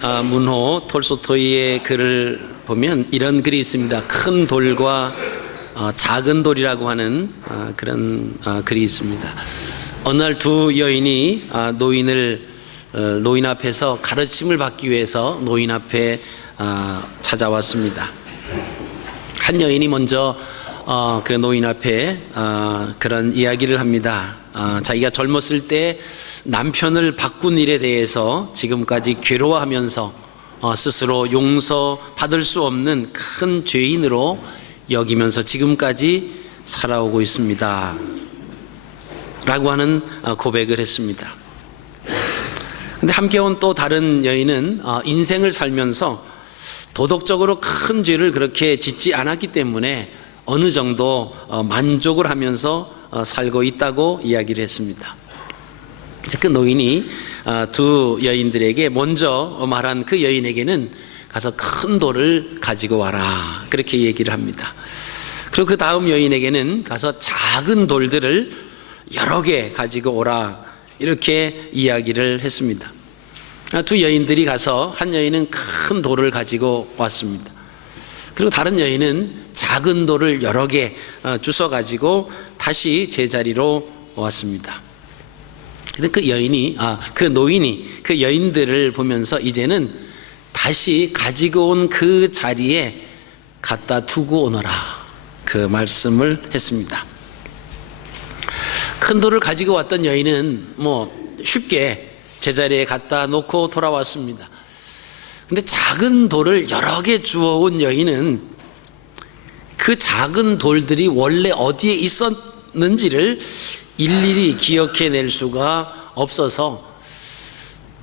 문호 톨스토이의 글을 보면 이런 글이 있습니다. 큰 돌과 작은 돌이라고 하는 그런 글이 있습니다. 어느 날 두 여인이 노인 앞에서 가르침을 받기 위해서 노인 앞에 찾아왔습니다. 한 여인이 먼저 그 노인 앞에 그런 이야기를 합니다. 자기가 젊었을 때 남편을 바꾼 일에 대해서 지금까지 괴로워하면서 스스로 용서받을 수 없는 큰 죄인으로 여기면서 지금까지 살아오고 있습니다 라고 하는 고백을 했습니다. 근데 함께 온 또 다른 여인은 인생을 살면서 도덕적으로 큰 죄를 그렇게 짓지 않았기 때문에 어느 정도 만족을 하면서 살고 있다고 이야기를 했습니다. 그 노인이 두 여인들에게 먼저 말한 그 여인에게는 가서 큰 돌을 가지고 와라 그렇게 얘기를 합니다. 그리고 그 다음 여인에게는 가서 작은 돌들을 여러 개 가지고 오라 이렇게 이야기를 했습니다. 두 여인들이 가서 한 여인은 큰 돌을 가지고 왔습니다. 그리고 다른 여인은 작은 돌을 여러 개 주워 가지고 다시 제자리로 왔습니다. 근데 그 노인이 그 여인들을 보면서 이제는 다시 가지고 온 그 자리에 갖다 두고 오너라 그 말씀을 했습니다. 큰 돌을 가지고 왔던 여인은 쉽게 제자리에 갖다 놓고 돌아왔습니다. 근데 작은 돌을 여러 개 주워온 여인은 그 작은 돌들이 원래 어디에 있었는지를 일일이 기억해낼 수가 없어서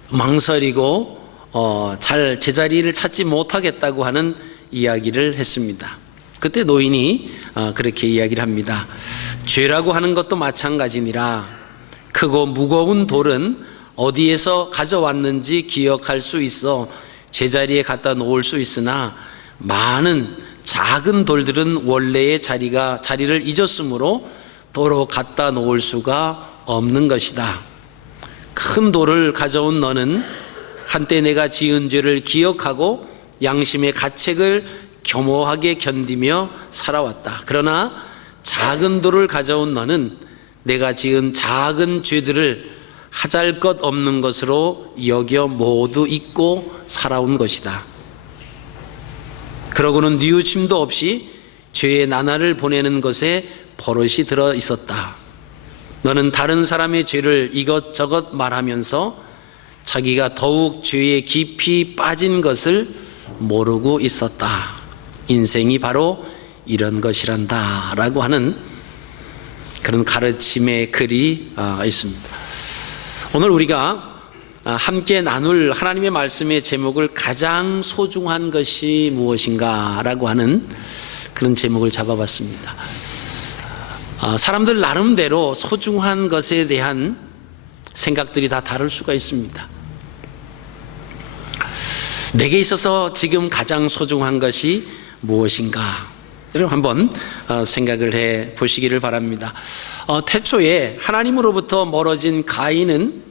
망설이고 잘 제자리를 찾지 못하겠다고 하는 이야기를 했습니다. 그때 노인이 그렇게 이야기를 합니다. 죄라고 하는 것도 마찬가지니라. 크고 무거운 돌은 어디에서 가져왔는지 기억할 수 있어 제자리에 갖다 놓을 수 있으나 많은 작은 돌들은 원래의 자리를 잊었으므로 도로 갖다 놓을 수가 없는 것이다. 큰 돌을 가져온 너는 한때 내가 지은 죄를 기억하고 양심의 가책을 겸허하게 견디며 살아왔다. 그러나 작은 돌을 가져온 너는 내가 지은 작은 죄들을 하잘것 없는 것으로 여겨 모두 잊고 살아온 것이다. 그러고는 뉘우침도 없이 죄의 나날을 보내는 것에 버릇이 들어 있었다. 너는 다른 사람의 죄를 이것저것 말하면서 자기가 더욱 죄에 깊이 빠진 것을 모르고 있었다. 인생이 바로 이런 것이란다 라고 하는 그런 가르침의 글이 있습니다. 오늘 우리가 함께 나눌 하나님의 말씀의 제목을 가장 소중한 것이 무엇인가 라고 하는 그런 제목을 잡아봤습니다. 사람들 나름대로 소중한 것에 대한 생각들이 다 다를 수가 있습니다. 내게 있어서 지금 가장 소중한 것이 무엇인가? 여러분 한번 생각을 해 보시기를 바랍니다. 태초에 하나님으로부터 멀어진 가인은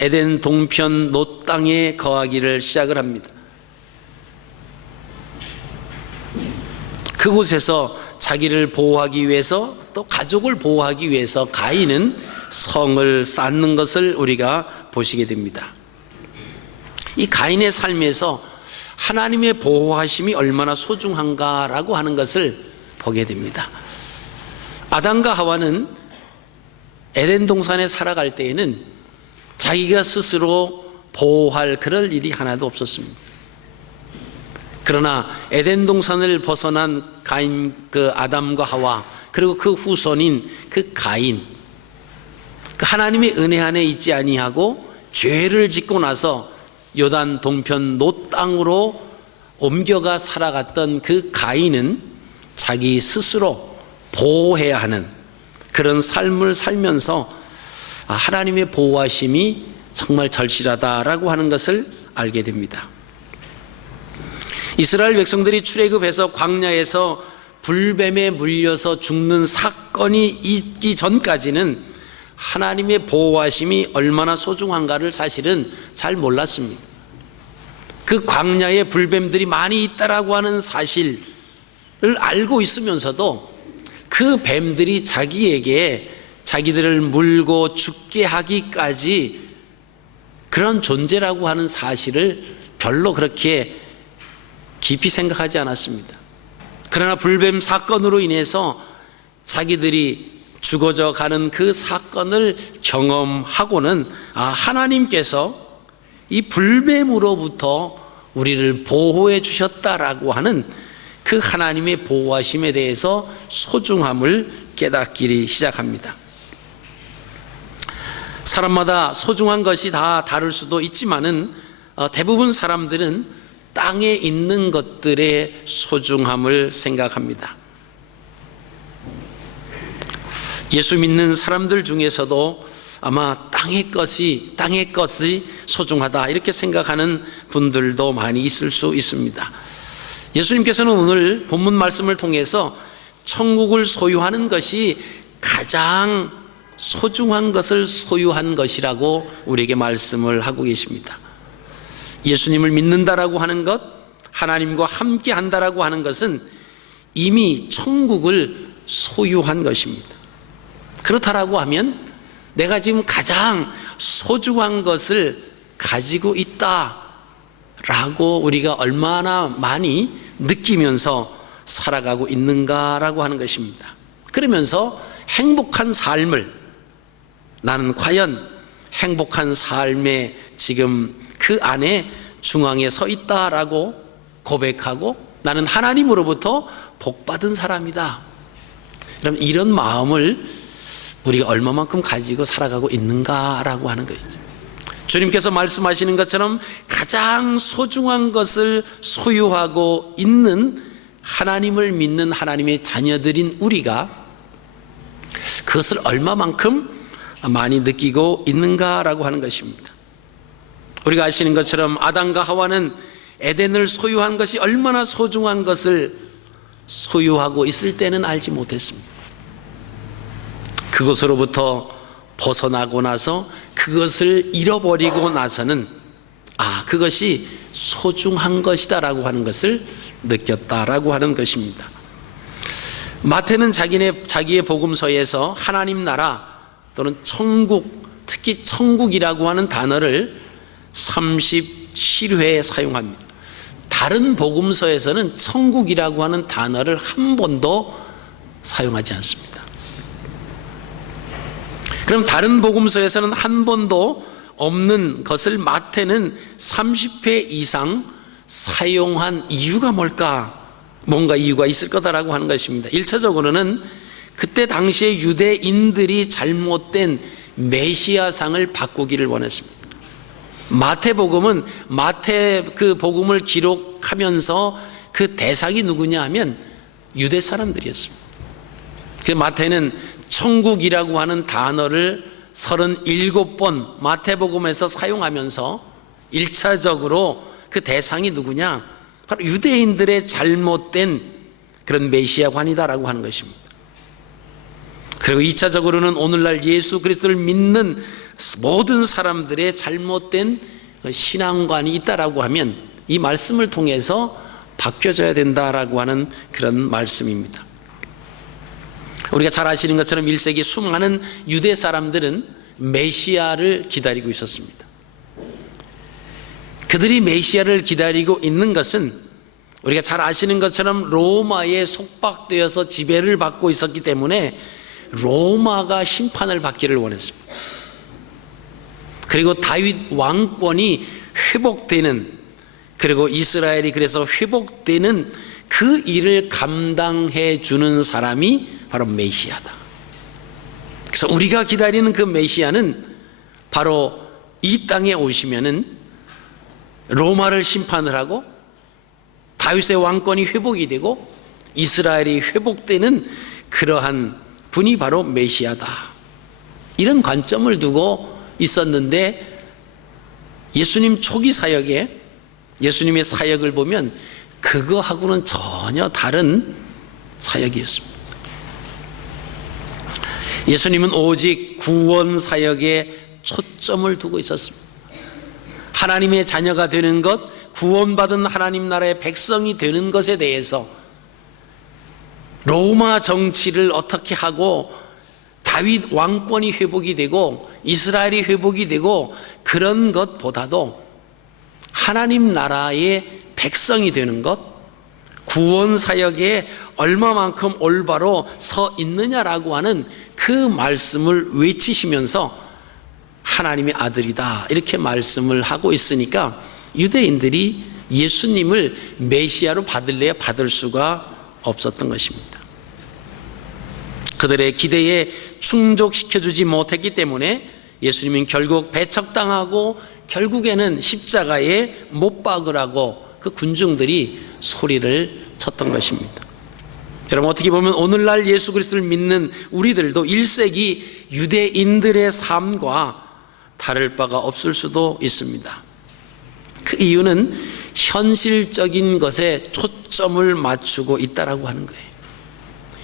에덴 동편 놋 땅에 거하기를 시작을 합니다. 그곳에서 자기를 보호하기 위해서 또 가족을 보호하기 위해서 가인은 성을 쌓는 것을 우리가 보시게 됩니다. 이 가인의 삶에서 하나님의 보호하심이 얼마나 소중한가라고 하는 것을 보게 됩니다. 아담과 하와는 에덴 동산에 살아갈 때에는 자기가 스스로 보호할 그럴 일이 하나도 없었습니다. 그러나 에덴 동산을 벗어난 그 아담과 하와 그리고 그 후손인 그 가인, 그 하나님의 은혜 안에 있지 아니하고 죄를 짓고 나서 요단 동편 놋 땅으로 옮겨가 살아갔던 그 가인은 자기 스스로 보호해야 하는 그런 삶을 살면서 하나님의 보호하심이 정말 절실하다라고 하는 것을 알게 됩니다. 이스라엘 백성들이 출애굽해서 광야에서 불뱀에 물려서 죽는 사건이 있기 전까지는 하나님의 보호하심이 얼마나 소중한가를 사실은 잘 몰랐습니다. 그 광야에 불뱀들이 많이 있다라고 하는 사실을 알고 있으면서도 그 뱀들이 자기에게 자기들을 물고 죽게 하기까지 그런 존재라고 하는 사실을 별로 그렇게 깊이 생각하지 않았습니다. 그러나 불뱀 사건으로 인해서 자기들이 죽어져 가는 그 사건을 경험하고는 하나님께서 이 불뱀으로부터 우리를 보호해 주셨다라고 하는 그 하나님의 보호하심에 대해서 소중함을 깨닫기 시작합니다. 사람마다 소중한 것이 다 다를 수도 있지만은 대부분 사람들은 땅에 있는 것들의 소중함을 생각합니다. 예수 믿는 사람들 중에서도 아마 땅의 것이 소중하다 이렇게 생각하는 분들도 많이 있을 수 있습니다. 예수님께서는 오늘 본문 말씀을 통해서 천국을 소유하는 것이 가장 소중한 것을 소유한 것이라고 우리에게 말씀을 하고 계십니다. 예수님을 믿는다라고 하는 것, 하나님과 함께 한다라고 하는 것은 이미 천국을 소유한 것입니다. 그렇다라고 하면 내가 지금 가장 소중한 것을 가지고 있다라고 우리가 얼마나 많이 느끼면서 살아가고 있는가라고 하는 것입니다. 그러면서 행복한 삶을, 나는 과연 행복한 삶에 지금 그 안에 중앙에 서 있다라고 고백하고 나는 하나님으로부터 복받은 사람이다. 그럼 이런 마음을 우리가 얼마만큼 가지고 살아가고 있는가라고 하는 것이죠. 주님께서 말씀하시는 것처럼 가장 소중한 것을 소유하고 있는 하나님을 믿는 하나님의 자녀들인 우리가 그것을 얼마만큼 많이 느끼고 있는가라고 하는 것입니다. 우리가 아시는 것처럼 아담과 하와는 에덴을 소유한 것이 얼마나 소중한 것을 소유하고 있을 때는 알지 못했습니다. 그것으로부터 벗어나고 나서 그것을 잃어버리고 나서는 그것이 소중한 것이다라고 하는 것을 느꼈다라고 하는 것입니다. 마태는 자기의 복음서에서 하나님 나라 또는 천국, 특히 천국이라고 하는 단어를 37회 사용합니다. 다른 복음서에서는 천국이라고 하는 단어를 한 번도 사용하지 않습니다. 그럼 다른 복음서에서는 한 번도 없는 것을 마태는 30회 이상 사용한 이유가 뭘까? 뭔가 이유가 있을 거다라고 하는 것입니다. 1차적으로는 그때 당시에 유대인들이 잘못된 메시아상을 바꾸기를 원했습니다. 마태복음은 마태 그 복음을 기록하면서 그 대상이 누구냐 하면 유대 사람들이었습니다. 그래서 마태는 천국이라고 하는 단어를 37번 마태복음에서 사용하면서 1차적으로 그 대상이 누구냐? 바로 유대인들의 잘못된 그런 메시아관이다라고 하는 것입니다. 그리고 2차적으로는 오늘날 예수 그리스도를 믿는 모든 사람들의 잘못된 신앙관이 있다라고 하면 이 말씀을 통해서 바뀌어져야 된다라고 하는 그런 말씀입니다. 우리가 잘 아시는 것처럼 1세기 수많은 유대 사람들은 메시아를 기다리고 있었습니다. 그들이 메시아를 기다리고 있는 것은 우리가 잘 아시는 것처럼 로마에 속박되어서 지배를 받고 있었기 때문에 로마가 심판을 받기를 원했습니다. 그리고 다윗 왕권이 회복되는, 그리고 이스라엘이 그래서 회복되는 그 일을 감당해 주는 사람이 바로 메시아다. 그래서 우리가 기다리는 그 메시아는 바로 이 땅에 오시면은 로마를 심판을 하고 다윗의 왕권이 회복이 되고 이스라엘이 회복되는 그러한 분이 바로 메시아다. 이런 관점을 두고 있었는데 예수님 초기 사역에 예수님의 사역을 보면 그거하고는 전혀 다른 사역이었습니다. 예수님은 오직 구원 사역에 초점을 두고 있었습니다. 하나님의 자녀가 되는 것, 구원받은 하나님 나라의 백성이 되는 것에 대해서 로마 정치를 어떻게 하고 다윗 왕권이 회복이 되고 이스라엘이 회복이 되고 그런 것보다도 하나님 나라의 백성이 되는 것, 구원 사역에 얼마만큼 올바로 서 있느냐라고 하는 그 말씀을 외치시면서 하나님의 아들이다 이렇게 말씀을 하고 있으니까 유대인들이 예수님을 메시아로 받을래야 받을 수가 없었던 것입니다. 그들의 기대에 충족시켜주지 못했기 때문에 예수님은 결국 배척당하고 결국에는 십자가에 못 박으라고 그 군중들이 소리를 쳤던 것입니다. 여러분, 어떻게 보면 오늘날 예수 그리스도를 믿는 우리들도 1세기 유대인들의 삶과 다를 바가 없을 수도 있습니다. 그 이유는 현실적인 것에 초점을 맞추고 있다라고 하는 거예요.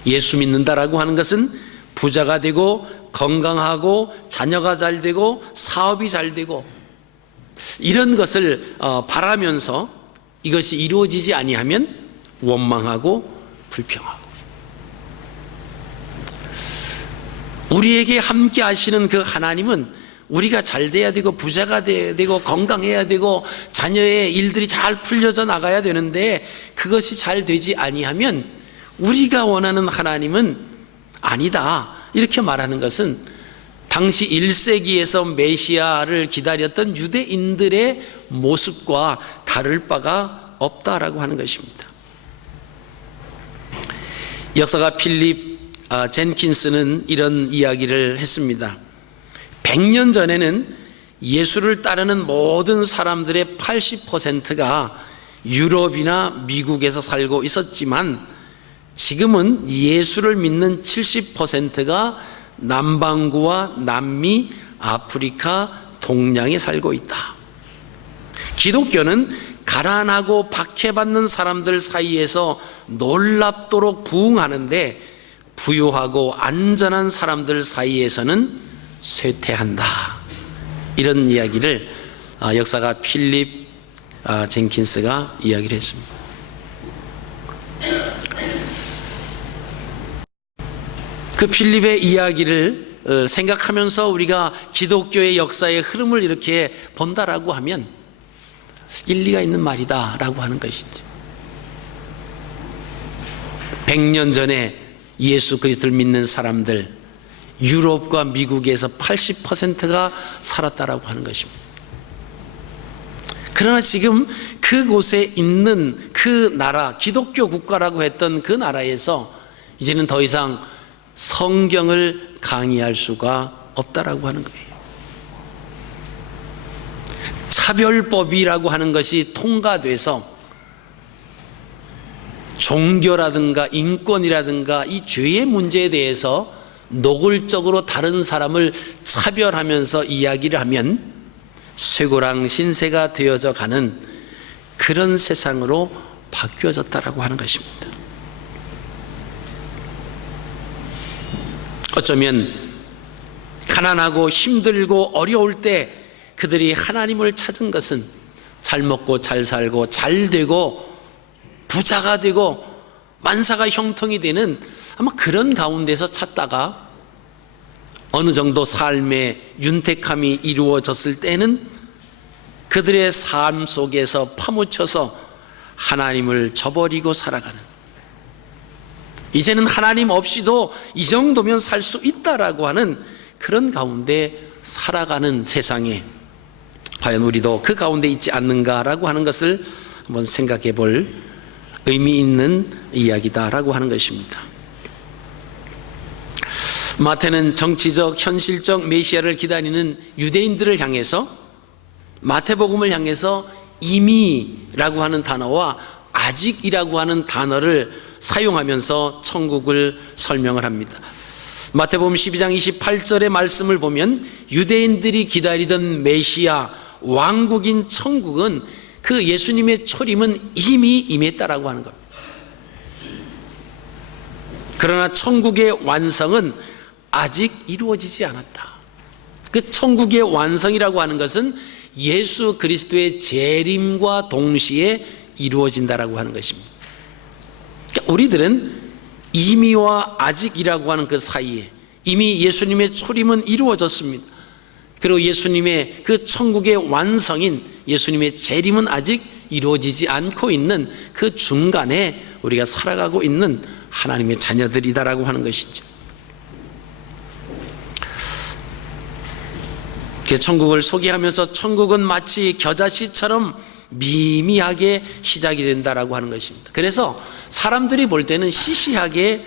예수 믿는다라고 하는 것은 부자가 되고 건강하고 자녀가 잘 되고 사업이 잘 되고 이런 것을 바라면서 이것이 이루어지지 아니하면 원망하고 불평하고, 우리에게 함께 하시는 그 하나님은 우리가 잘 돼야 되고 부자가 돼야 되고 건강해야 되고 자녀의 일들이 잘 풀려져 나가야 되는데 그것이 잘 되지 아니하면 우리가 원하는 하나님은 아니다 이렇게 말하는 것은 당시 1세기에서 메시아를 기다렸던 유대인들의 모습과 다를 바가 없다라고 하는 것입니다. 역사가 필립 젠킨스는 이런 이야기를 했습니다. 100년 전에는 예수를 따르는 모든 사람들의 80%가 유럽이나 미국에서 살고 있었지만 지금은 예수를 믿는 70%가 남반구와 남미, 아프리카, 동양에 살고 있다. 기독교는 가난하고 박해받는 사람들 사이에서 놀랍도록 부흥하는데 부유하고 안전한 사람들 사이에서는 쇠퇴한다. 이런 이야기를 역사가 필립 젠킨스가 이야기를 했습니다. 그 필립의 이야기를 생각하면서 우리가 기독교의 역사의 흐름을 이렇게 본다라고 하면 일리가 있는 말이다라고 하는 것이죠. 100년 전에 예수 그리스도를 믿는 사람들, 유럽과 미국에서 80%가 살았다라고 하는 것입니다. 그러나 지금 그곳에 있는 그 나라, 기독교 국가라고 했던 그 나라에서 이제는 더 이상 성경을 강의할 수가 없다라고 하는 거예요. 차별법이라고 하는 것이 통과돼서 종교라든가 인권이라든가 이 죄의 문제에 대해서 노골적으로 다른 사람을 차별하면서 이야기를 하면 쇠고랑 신세가 되어져 가는 그런 세상으로 바뀌어졌다라고 하는 것입니다. 어쩌면 가난하고 힘들고 어려울 때 그들이 하나님을 찾은 것은 잘 먹고 잘 살고 잘 되고 부자가 되고 만사가 형통이 되는 아마 그런 가운데서 찾다가 어느 정도 삶의 윤택함이 이루어졌을 때는 그들의 삶 속에서 파묻혀서 하나님을 저버리고 살아가는, 이제는 하나님 없이도 이 정도면 살 수 있다라고 하는 그런 가운데 살아가는 세상에 과연 우리도 그 가운데 있지 않는가라고 하는 것을 한번 생각해 볼 의미 있는 이야기다라고 하는 것입니다. 마태는 정치적, 현실적 메시아를 기다리는 유대인들을 향해서, 마태복음을 향해서 이미라고 하는 단어와 아직이라고 하는 단어를 사용하면서 천국을 설명을 합니다. 마태복음 12장 28절의 말씀을 보면 유대인들이 기다리던 메시아, 왕국인 천국은 그 예수님의 초림은 이미 임했다라고 하는 겁니다. 그러나 천국의 완성은 아직 이루어지지 않았다. 그 천국의 완성이라고 하는 것은 예수 그리스도의 재림과 동시에 이루어진다라고 하는 것입니다. 그러니까 우리들은 이미와 아직이라고 하는 그 사이에 이미 예수님의 초림은 이루어졌습니다. 그리고 예수님의 그 천국의 완성인 예수님의 재림은 아직 이루어지지 않고 있는 그 중간에 우리가 살아가고 있는 하나님의 자녀들이다라고 하는 것이죠. 천국을 소개하면서 천국은 마치 겨자씨처럼 미미하게 시작이 된다라고 하는 것입니다. 그래서 사람들이 볼 때는 시시하게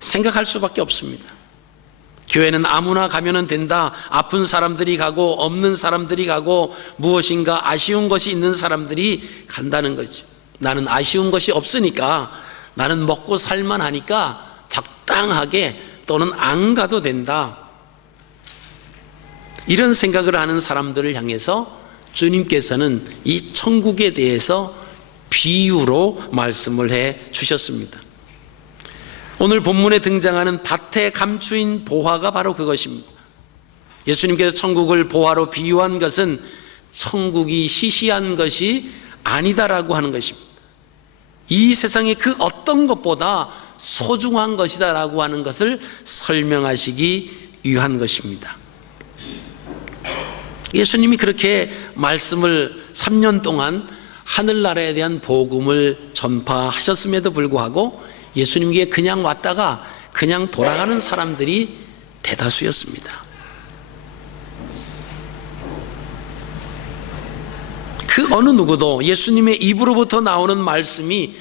생각할 수밖에 없습니다. 교회는 아무나 가면 된다. 아픈 사람들이 가고 없는 사람들이 가고 무엇인가 아쉬운 것이 있는 사람들이 간다는 거죠. 나는 아쉬운 것이 없으니까, 나는 먹고 살만하니까 적당하게 또는 안 가도 된다. 이런 생각을 하는 사람들을 향해서 주님께서는 이 천국에 대해서 비유로 말씀을 해 주셨습니다. 오늘 본문에 등장하는 밭에 감추인 보화가 바로 그것입니다. 예수님께서 천국을 보화로 비유한 것은 천국이 시시한 것이 아니다라고 하는 것입니다. 이 세상의 그 어떤 것보다 소중한 것이다라고 하는 것을 설명하시기 위한 것입니다. 예수님이 그렇게 말씀을 3년 동안 하늘나라에 대한 복음을 전파하셨음에도 불구하고 예수님께 그냥 왔다가 그냥 돌아가는 사람들이 대다수였습니다. 그 어느 누구도 예수님의 입으로부터 나오는 말씀이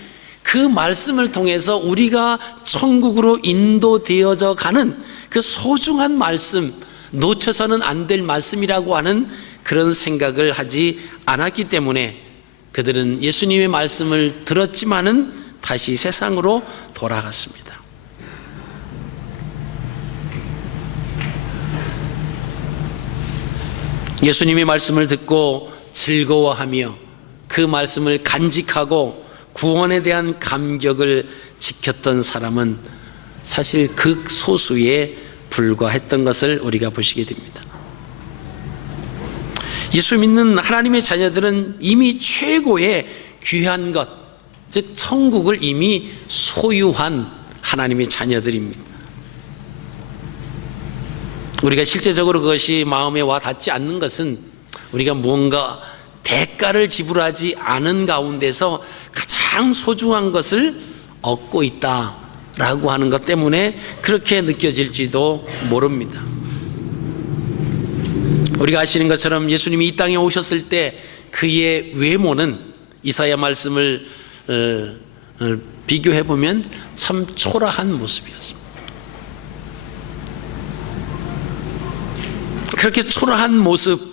그 말씀을 통해서 우리가 천국으로 인도되어져 가는 그 소중한 말씀, 놓쳐서는 안 될 말씀이라고 하는 그런 생각을 하지 않았기 때문에 그들은 예수님의 말씀을 들었지만은 다시 세상으로 돌아갔습니다. 예수님의 말씀을 듣고 즐거워하며 그 말씀을 간직하고 구원에 대한 감격을 지켰던 사람은 사실 극소수에 불과했던 것을 우리가 보시게 됩니다. 예수 믿는 하나님의 자녀들은 이미 최고의 귀한 것, 즉 천국을 이미 소유한 하나님의 자녀들입니다. 우리가 실제적으로 그것이 마음에 와 닿지 않는 것은 우리가 무언가 대가를 지불하지 않은 가운데서 가장 소중한 것을 얻고 있다라고 하는 것 때문에 그렇게 느껴질지도 모릅니다. 우리가 아시는 것처럼 예수님이 이 땅에 오셨을 때 그의 외모는 이사야 말씀을 비교해 보면 참 초라한 모습이었습니다. 그렇게 초라한 모습,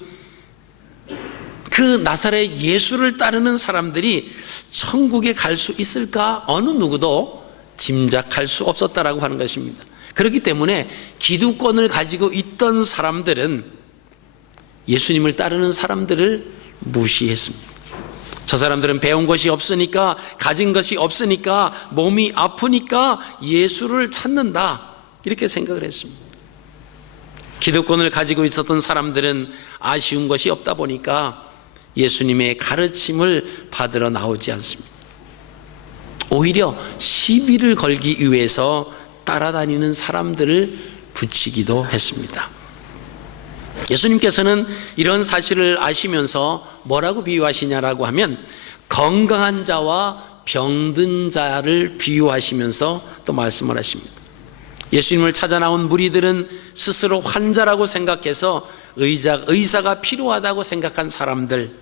그 나사렛 예수를 따르는 사람들이 천국에 갈 수 있을까 어느 누구도 짐작할 수 없었다라고 하는 것입니다. 그렇기 때문에 기득권을 가지고 있던 사람들은 예수님을 따르는 사람들을 무시했습니다. 저 사람들은 배운 것이 없으니까, 가진 것이 없으니까, 몸이 아프니까 예수를 찾는다, 이렇게 생각을 했습니다. 기득권을 가지고 있었던 사람들은 아쉬운 것이 없다 보니까 예수님의 가르침을 받으러 나오지 않습니다. 오히려 시비를 걸기 위해서 따라다니는 사람들을 붙이기도 했습니다. 예수님께서는 이런 사실을 아시면서 뭐라고 비유하시냐라고 하면 건강한 자와 병든 자를 비유하시면서 또 말씀을 하십니다. 예수님을 찾아 나온 무리들은 스스로 환자라고 생각해서 의사가 필요하다고 생각한 사람들,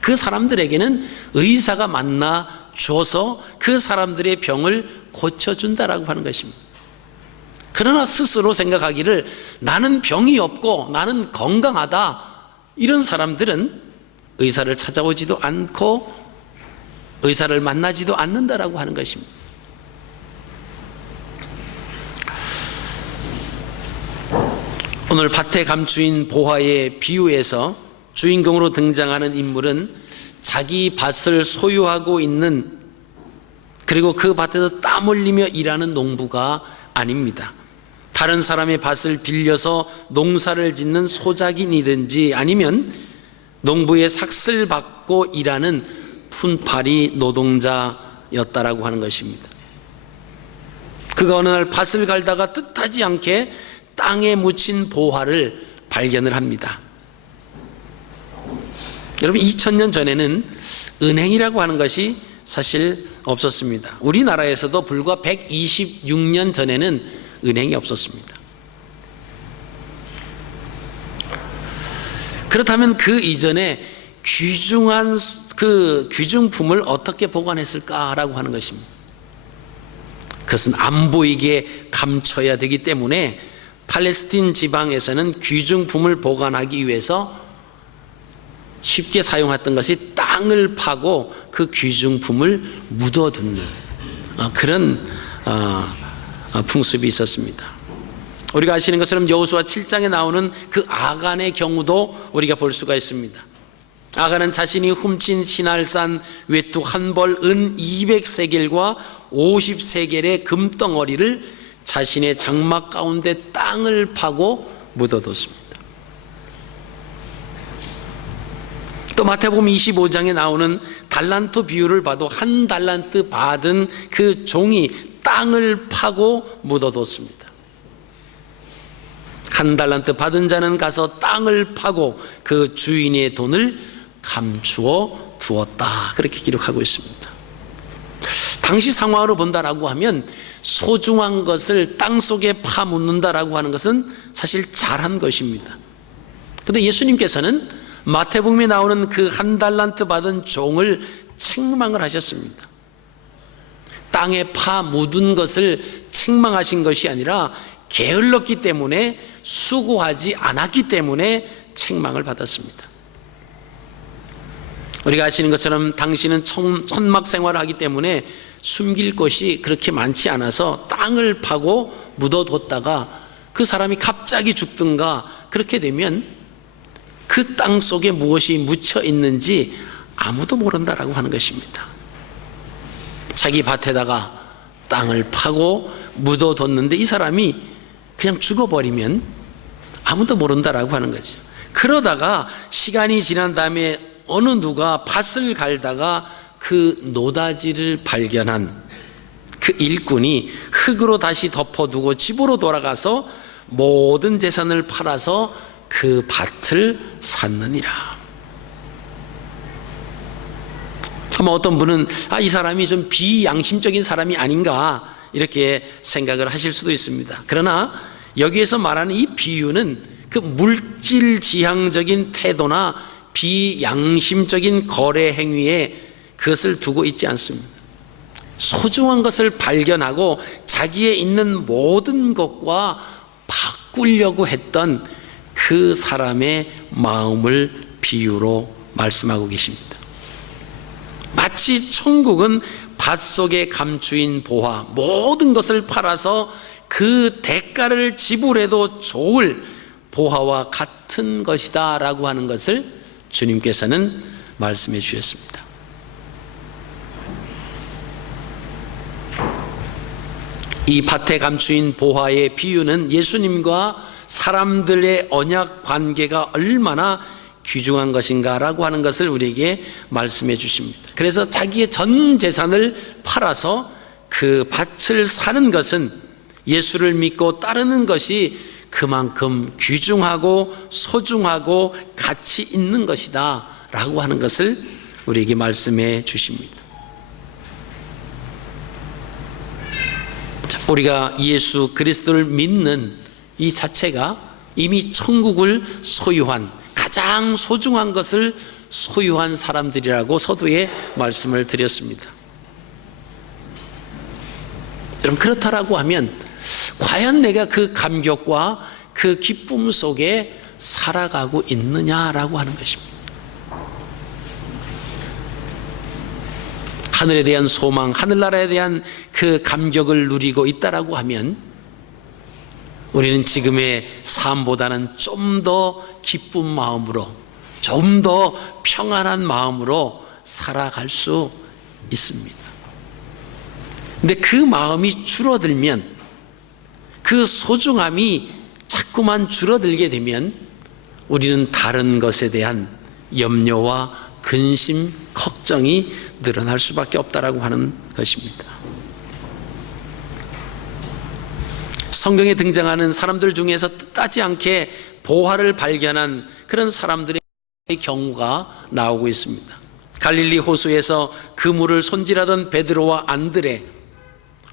그 사람들에게는 의사가 만나 줘서 그 사람들의 병을 고쳐준다라고 하는 것입니다. 그러나 스스로 생각하기를 나는 병이 없고 나는 건강하다, 이런 사람들은 의사를 찾아오지도 않고 의사를 만나지도 않는다라고 하는 것입니다. 오늘 밭에 감추인 보화의 비유에서 주인공으로 등장하는 인물은 자기 밭을 소유하고 있는, 그리고 그 밭에서 땀 흘리며 일하는 농부가 아닙니다. 다른 사람의 밭을 빌려서 농사를 짓는 소작인이든지 아니면 농부의 삭슬 받고 일하는 푼파리 노동자였다라고 하는 것입니다. 그가 어느 날 밭을 갈다가 뜻하지 않게 땅에 묻힌 보화를 발견을 합니다. 여러분, 2000년 전에는 은행이라고 하는 것이 사실 없었습니다. 우리나라에서도 불과 126년 전에는 은행이 없었습니다. 그렇다면 그 이전에 귀중한 그 귀중품을 어떻게 보관했을까라고 하는 것입니다. 그것은 안 보이게 감춰야 되기 때문에 팔레스틴 지방에서는 귀중품을 보관하기 위해서 쉽게 사용했던 것이 땅을 파고 그 귀중품을 묻어두는 그런 풍습이 있었습니다. 우리가 아시는 것처럼 여호수아 7장에 나오는 그 아간의 경우도 우리가 볼 수가 있습니다. 아간은 자신이 훔친 시날산 외투 한 벌 은 200세겔과 50세겔의 금덩어리를 자신의 장막 가운데 땅을 파고 묻어뒀습니다. 또 마태복음 25장에 나오는 달란트 비유를 봐도 한 달란트 받은 그 종이 땅을 파고 묻어뒀습니다. 한 달란트 받은 자는 가서 땅을 파고 그 주인의 돈을 감추어 두었다, 그렇게 기록하고 있습니다. 당시 상황으로 본다라고 하면 소중한 것을 땅속에 파묻는다라고 하는 것은 사실 잘한 것입니다. 그런데 예수님께서는 마태복음에 나오는 그 한 달란트 받은 종을 책망을 하셨습니다. 땅에 파 묻은 것을 책망하신 것이 아니라 게을렀기 때문에, 수고하지 않았기 때문에 책망을 받았습니다. 우리가 아시는 것처럼 당신은 천막 생활을 하기 때문에 숨길 곳이 그렇게 많지 않아서 땅을 파고 묻어뒀다가 그 사람이 갑자기 죽든가 그렇게 되면 그 땅 속에 무엇이 묻혀 있는지 아무도 모른다라고 하는 것입니다. 자기 밭에다가 땅을 파고 묻어뒀는데 이 사람이 그냥 죽어버리면 아무도 모른다라고 하는 거죠. 그러다가 시간이 지난 다음에 어느 누가 밭을 갈다가 그 노다지를 발견한 그 일꾼이 흙으로 다시 덮어두고 집으로 돌아가서 모든 재산을 팔아서 그 밭을 샀느니라. 아마 어떤 분은 이 사람이 좀 비양심적인 사람이 아닌가 이렇게 생각을 하실 수도 있습니다. 그러나 여기에서 말하는 이 비유는 그 물질지향적인 태도나 비양심적인 거래 행위에 그것을 두고 있지 않습니다. 소중한 것을 발견하고 자기의 있는 모든 것과 바꾸려고 했던 그 사람의 마음을 비유로 말씀하고 계십니다. 마치 천국은 밭속에 감추인 보화, 모든 것을 팔아서 그 대가를 지불해도 좋을 보화와 같은 것이다 라고 하는 것을 주님께서는 말씀해 주셨습니다. 이 밭에 감추인 보화의 비유는 예수님과 사람들의 언약 관계가 얼마나 귀중한 것인가 라고 하는 것을 우리에게 말씀해 주십니다. 그래서 자기의 전 재산을 팔아서 그 밭을 사는 것은 예수를 믿고 따르는 것이 그만큼 귀중하고 소중하고 가치 있는 것이다 라고 하는 것을 우리에게 말씀해 주십니다. 우리가 예수 그리스도를 믿는 이 자체가 이미 천국을 소유한, 가장 소중한 것을 소유한 사람들이라고 서두에 말씀을 드렸습니다. 여러분, 그렇다라고 하면 과연 내가 그 감격과 그 기쁨 속에 살아가고 있느냐라고 하는 것입니다. 하늘에 대한 소망, 하늘나라에 대한 그 감격을 누리고 있다라고 하면 우리는 지금의 삶보다는 좀 더 기쁜 마음으로, 좀 더 평안한 마음으로 살아갈 수 있습니다. 근데 그 마음이 줄어들면, 그 소중함이 자꾸만 줄어들게 되면 우리는 다른 것에 대한 염려와 근심, 걱정이 늘어날 수밖에 없다라고 하는 것입니다. 성경에 등장하는 사람들 중에서 뜻하지 않게 보화를 발견한 그런 사람들의 경우가 나오고 있습니다. 갈릴리 호수에서 그물을 손질하던 베드로와 안드레,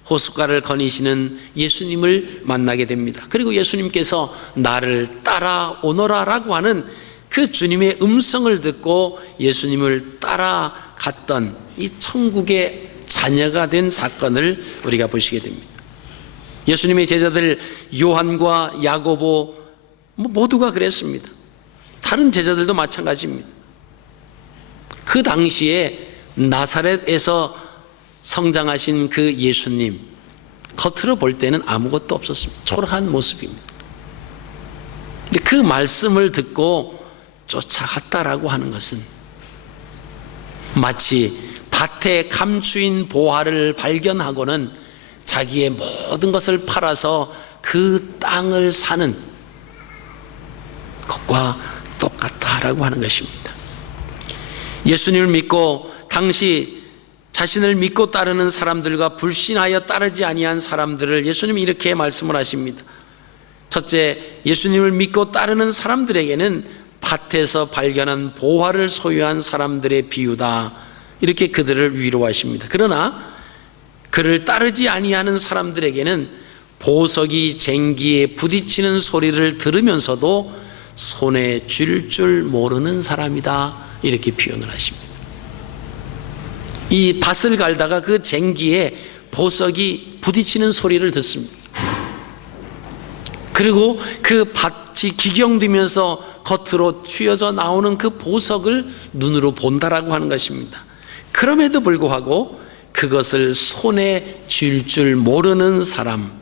호숫가를 거니시는 예수님을 만나게 됩니다. 그리고 예수님께서 나를 따라오너라라고 하는 그 주님의 음성을 듣고 예수님을 따라갔던 이 천국의 자녀가 된 사건을 우리가 보시게 됩니다. 예수님의 제자들 요한과 야고보 모두가 그랬습니다. 다른 제자들도 마찬가지입니다. 그 당시에 나사렛에서 성장하신 그 예수님, 겉으로 볼 때는 아무것도 없었습니다. 초라한 모습입니다. 근데 그 말씀을 듣고 쫓아갔다라고 하는 것은 마치 밭에 감추인 보화를 발견하고는 자기의 모든 것을 팔아서 그 땅을 사는 것과 똑같다라고 하는 것입니다. 예수님을 믿고 당시 자신을 믿고 따르는 사람들과 불신하여 따르지 아니한 사람들을 예수님이 이렇게 말씀을 하십니다. 첫째, 예수님을 믿고 따르는 사람들에게는 밭에서 발견한 보화를 소유한 사람들의 비유다, 이렇게 그들을 위로하십니다. 그러나 그를 따르지 아니하는 사람들에게는 보석이 쟁기에 부딪히는 소리를 들으면서도 손에 쥘 줄 모르는 사람이다, 이렇게 표현을 하십니다. 이 밭을 갈다가 그 쟁기에 보석이 부딪히는 소리를 듣습니다. 그리고 그 밭이 기경되면서 겉으로 튀어져 나오는 그 보석을 눈으로 본다라고 하는 것입니다. 그럼에도 불구하고 그것을 손에 쥘 줄 모르는 사람,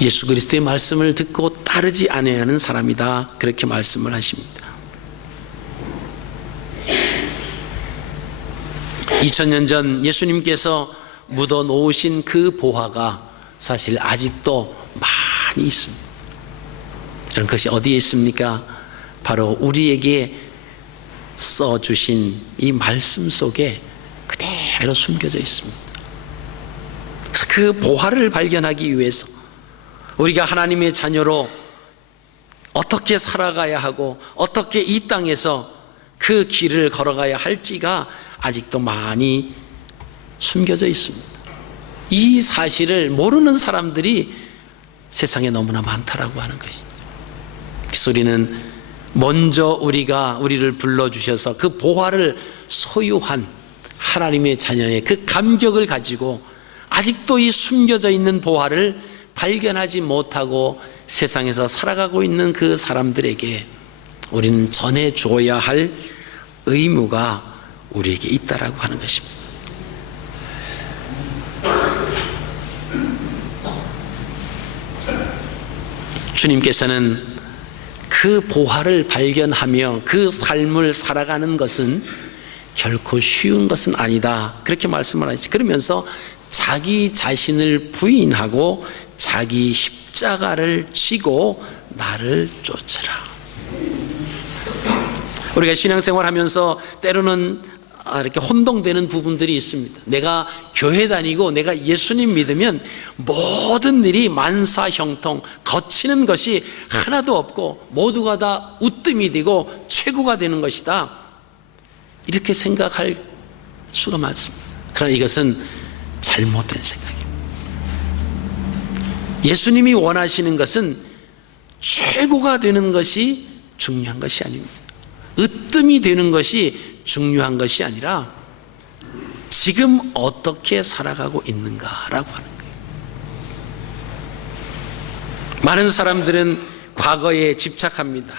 예수 그리스도의 말씀을 듣고 따르지 아니하는 사람이다, 그렇게 말씀을 하십니다. 2000년 전 예수님께서 묻어 놓으신 그 보화가 사실 아직도 많이 있습니다. 그런 것이 어디에 있습니까? 바로 우리에게 써주신 이 말씀 속에 그대로 숨겨져 있습니다. 그 보화를 발견하기 위해서 우리가 하나님의 자녀로 어떻게 살아가야 하고 어떻게 이 땅에서 그 길을 걸어가야 할지가 아직도 많이 숨겨져 있습니다. 이 사실을 모르는 사람들이 세상에 너무나 많다라고 하는 것이죠. 그래서 우리는 먼저 우리를 불러주셔서 그 보화를 소유한 하나님의 자녀의 그 감격을 가지고 아직도 이 숨겨져 있는 보화를 발견하지 못하고 세상에서 살아가고 있는 그 사람들에게 우리는 전해줘야 할 의무가 우리에게 있다라고 하는 것입니다. 주님께서는 그 보화를 발견하며 그 삶을 살아가는 것은 결코 쉬운 것은 아니다, 그렇게 말씀을 하시죠. 그러면서 자기 자신을 부인하고 자기 십자가를 지고 나를 쫓으라. 우리가 신앙생활 하면서 때로는 이렇게 혼동되는 부분들이 있습니다. 내가 교회 다니고 내가 예수님 믿으면 모든 일이 만사형통, 거치는 것이 하나도 없고 모두가 다 우뜸이 되고 최고가 되는 것이다, 이렇게 생각할 수가 많습니다. 그러나 이것은 잘못된 생각입니다. 예수님이 원하시는 것은 최고가 되는 것이 중요한 것이 아닙니다. 으뜸이 되는 것이 중요한 것이 아니라 지금 어떻게 살아가고 있는가라고 하는 거예요. 많은 사람들은 과거에 집착합니다.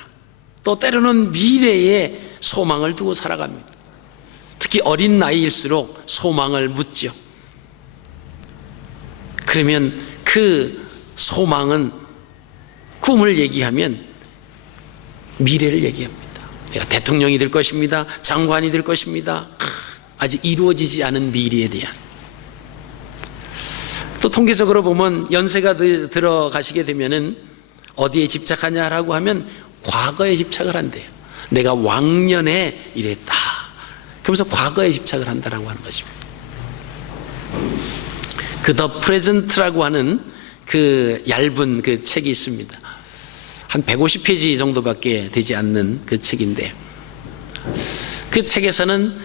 또 때로는 미래에 소망을 두고 살아갑니다. 특히 어린 나이일수록 소망을 묻죠. 그러면 그 소망은 꿈을 얘기하면 미래를 얘기합니다. 내가 대통령이 될 것입니다. 장관이 될 것입니다. 아직 이루어지지 않은 미래에 대한. 또 통계적으로 보면 연세가 들어가시게 되면은 어디에 집착하냐라고 하면 과거에 집착을 한대요. 내가 왕년에 이랬다. 그러면서 과거에 집착을 한다라고 하는 것입니다. 그 더 프레젠트라고 하는 그 얇은 그 책이 있습니다. 한 150페이지 정도밖에 되지 않는 그 책인데, 그 책에서는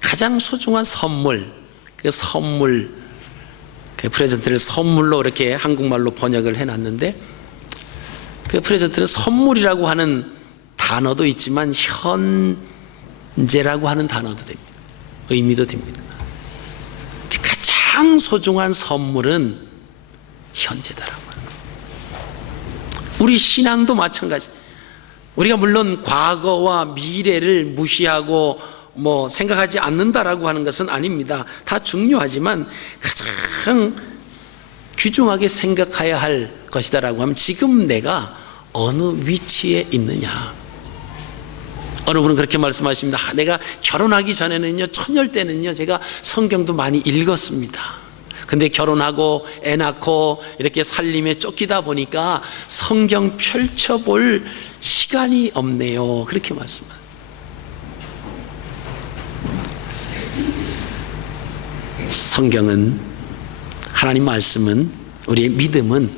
가장 소중한 선물, 그 프레젠트를 선물로 이렇게 한국말로 번역을 해놨는데, 그 프레젠트는 선물이라고 하는 단어도 있지만 현재라고 하는 단어도 됩니다. 의미도 됩니다. 가장 소중한 선물은 현재다라고 합니다. 우리 신앙도 마찬가지. 우리가 물론 과거와 미래를 무시하고 생각하지 않는다라고 하는 것은 아닙니다. 다 중요하지만 가장 귀중하게 생각해야 할 것이다라고 하면 지금 내가 어느 위치에 있느냐. 어느 분은 그렇게 말씀하십니다. 내가 결혼하기 전에는요, 처녀 때는요, 제가 성경도 많이 읽었습니다. 근데 결혼하고 애 낳고 이렇게 살림에 쫓기다 보니까 성경 펼쳐볼 시간이 없네요. 그렇게 말씀하세요. 성경은, 하나님 말씀은, 우리의 믿음은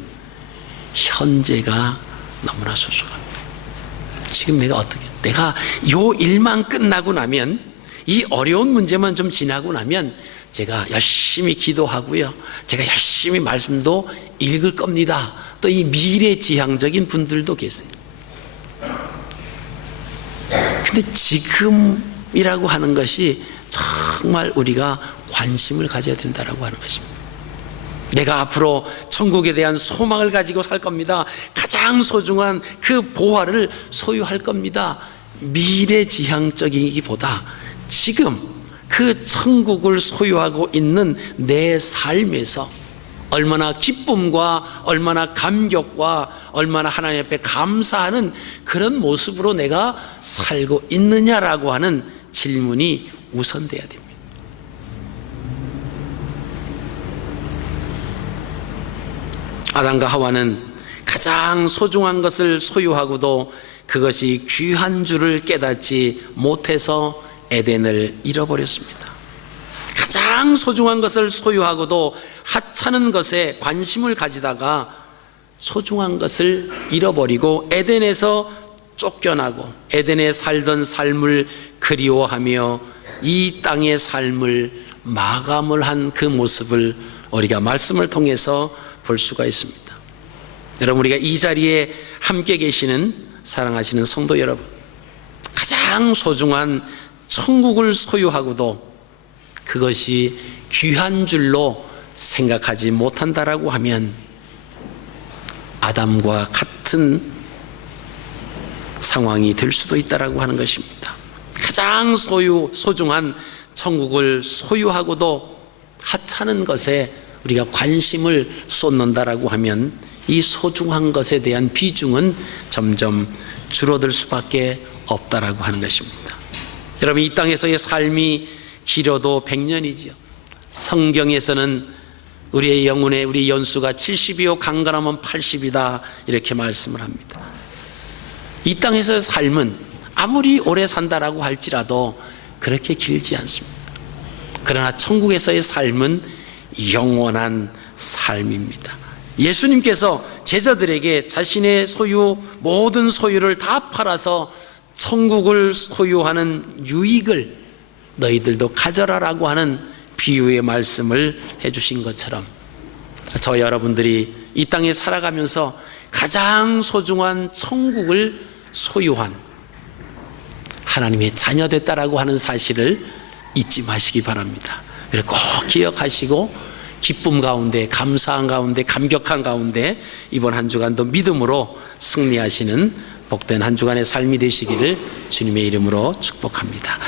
현재가 너무나 소중합니다. 지금 내가 요 일만 끝나고 나면, 이 어려운 문제만 좀 지나고 나면 제가 열심히 기도하고요, 제가 열심히 말씀도 읽을 겁니다. 또 이 미래지향적인 분들도 계세요. 근데 지금이라고 하는 것이 정말 우리가 관심을 가져야 된다라고 하는 것입니다. 내가 앞으로 천국에 대한 소망을 가지고 살 겁니다. 가장 소중한 그 보화를 소유할 겁니다. 미래지향적이기보다 지금 그 천국을 소유하고 있는 내 삶에서 얼마나 기쁨과 얼마나 감격과 얼마나 하나님 앞에 감사하는 그런 모습으로 내가 살고 있느냐라고 하는 질문이 우선돼야 됩니다. 아담과 하와는 가장 소중한 것을 소유하고도 그것이 귀한 줄을 깨닫지 못해서 에덴을 잃어버렸습니다. 가장 소중한 것을 소유하고도 하찮은 것에 관심을 가지다가 소중한 것을 잃어버리고 에덴에서 쫓겨나고 에덴에 살던 삶을 그리워하며 이 땅의 삶을 마감을 한 그 모습을 우리가 말씀을 통해서 볼 수가 있습니다. 여러분, 우리가 이 자리에 함께 계시는 사랑하시는 성도 여러분, 가장 소중한 천국을 소유하고도 그것이 귀한 줄로 생각하지 못한다라고 하면 아담과 같은 상황이 될 수도 있다라고 하는 것입니다. 가장 소중한 천국을 소유하고도 하찮은 것에 우리가 관심을 쏟는다라고 하면 이 소중한 것에 대한 비중은 점점 줄어들 수밖에 없다라고 하는 것입니다. 여러분, 이 땅에서의 삶이 길어도 100년이죠. 성경에서는 우리의 영혼의 우리 연수가 70이요 강건하면 80이다 이렇게 말씀을 합니다. 이 땅에서의 삶은 아무리 오래 산다라고 할지라도 그렇게 길지 않습니다. 그러나 천국에서의 삶은 영원한 삶입니다. 예수님께서 제자들에게 자신의 모든 소유를 다 팔아서 천국을 소유하는 유익을 너희들도 가져라라고 하는 비유의 말씀을 해주신 것처럼 저 여러분들이 이 땅에 살아가면서 가장 소중한 천국을 소유한 하나님의 자녀됐다라고 하는 사실을 잊지 마시기 바랍니다. 그리고 꼭 기억하시고 기쁨 가운데, 감사한 가운데, 감격한 가운데 이번 한 주간도 믿음으로 승리하시는 복된 한 주간의 삶이 되시기를 주님의 이름으로 축복합니다.